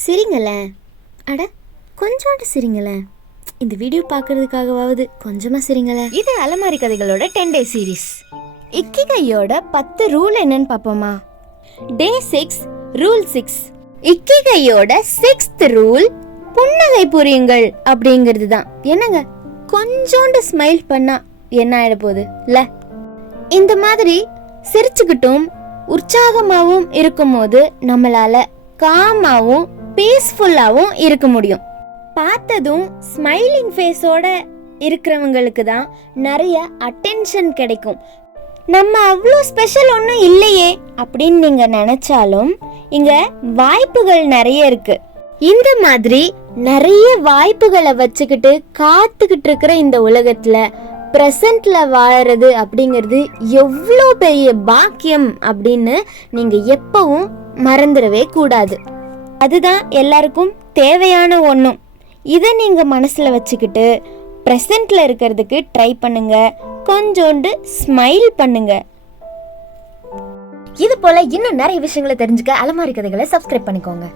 சிரிங்களேன். அட கொஞ்சோண்டு சிரிங்களேன். இந்த வீடியோ பார்க்கறதுக்காகவாவது கொஞ்சமாக சிரிங்களேன். இது அலமாரி கதைகளோட 10 டே சீரீஸ். இக்கிகையோட 10 ரூல் என்னன்னு பார்ப்போமா? டே 6 ரூல் 6. இக்கிகையோட 6th ரூல் புன்னகை புரியுங்கள் அப்படிங்கிறது தான். என்னங்க, கொஞ்சோண்டு ஸ்மைல் பண்ணா என்ன ஆயிட போகுது இல்ல? இந்த மாதிரி சிரிச்சுக்கிட்டும் உற்சாகமாகவும் இருக்கும்போது நம்மளால காமாவும் பீஸ்ஃபுல்லாகவும் இருக்க முடியும். பார்த்ததும் ஸ்மைலிங் ஃபேஸோட இருக்கிறவங்களுக்கு தான் நிறைய அட்டென்ஷன் கிடைக்கும். நம்ம அவ்வளோ ஸ்பெஷல் ஒன்றும் இல்லையே அப்படின்னு நீங்க நினைச்சாலும் இங்க வாய்ப்புகள் நிறைய இருக்கு. இந்த மாதிரி நிறைய வாய்ப்புகளை வச்சுக்கிட்டு காத்துக்கிட்டு இருக்கிற இந்த உலகத்துல ப்ரெசண்ட்ல வாழறது அப்படிங்கிறது எவ்வளோ பெரிய பாக்கியம் அப்படின்னு நீங்க எப்பவும் மறந்துடவே கூடாது. அதுதான் எல்லாருக்கும் தேவையான ஒன்றும். இதை நீங்க மனசுல வச்சுக்கிட்டு ப்ரெசண்ட்ல இருக்கிறதுக்கு ட்ரை பண்ணுங்க. கொஞ்சோண்டு ஸ்மைல் பண்ணுங்க. இது போல இன்னும் நிறைய விஷயங்களை தெரிஞ்சுக்க அலமாரி கதைகளை சப்ஸ்கிரைப் பண்ணிக்கோங்க.